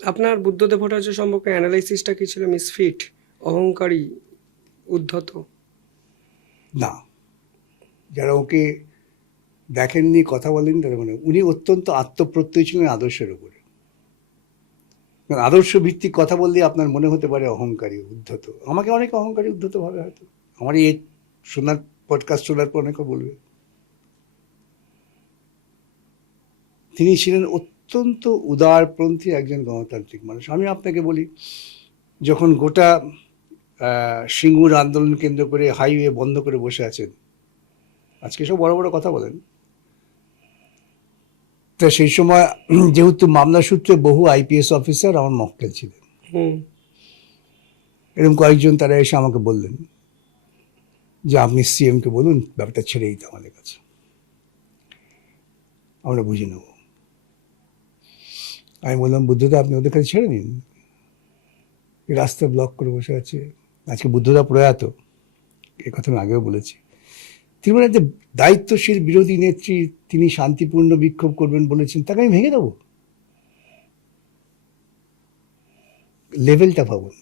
আপনার বুদ্ধদেব ভট্টাচার্য সম্পর্কে অ্যানালাইসিসটা কি ছিল? মিসফিট, অহংকারী, উদ্ধত? না, যারা ওকে দেখেননি, কথা বলেন, তারা মানে উনি অত্যন্ত আত্মপ্রত্যয়ী ছিলেন আদর্শের উপরে। আদর্শ ভিত্তিক কথা বললে আপনার মনে হতে পারে অহংকারী, উদ্ধত। আমাকে অনেকে অহংকারী, উদ্ধত ভাবে হয়তো, আমার এই শোনার পডকাস্ট শোনার পর অনেকে বলবে। তিনি ছিলেন অত্যন্ত উদারপন্থী একজন গণতান্ত্রিক মানুষ। আমি আপনাকে বলি, যখন গোটা সিঙ্গুর আন্দোলন কেন্দ্র করে হাইওয়ে বন্ধ করে বসে আছেন, আজকে সব বড় বড় কথা বলেন, তা সেই সময় যেহেতু মামলা সূত্রে বহু আইপিএস অফিসার আমার মক্কেল ছিলেন, এরকম কয়েকজন তারা এসে আমাকে বললেন যে আপনি সিএমকে বলুন ব্যাপারটা ছেড়ে দিতে আমাদের কাছে, আমরা বুঝে নেব। আমি বললাম, বুদ্ধদা আপনি ওদের কাছে ছেড়ে দিন, রাস্তা ব্লক করে বসে আছে। আজকে বুদ্ধদা প্রয়াত, এ কথা আমি আগেও বলেছি। তিনি বলেন যে দায়িত্বশীল বিরোধী নেত্রী, তিনি শান্তিপূর্ণ বিক্ষোভ করবেন বলেছেন, তাকে আমি ভেঙে দেবো। লেভেলটা ভাবুন।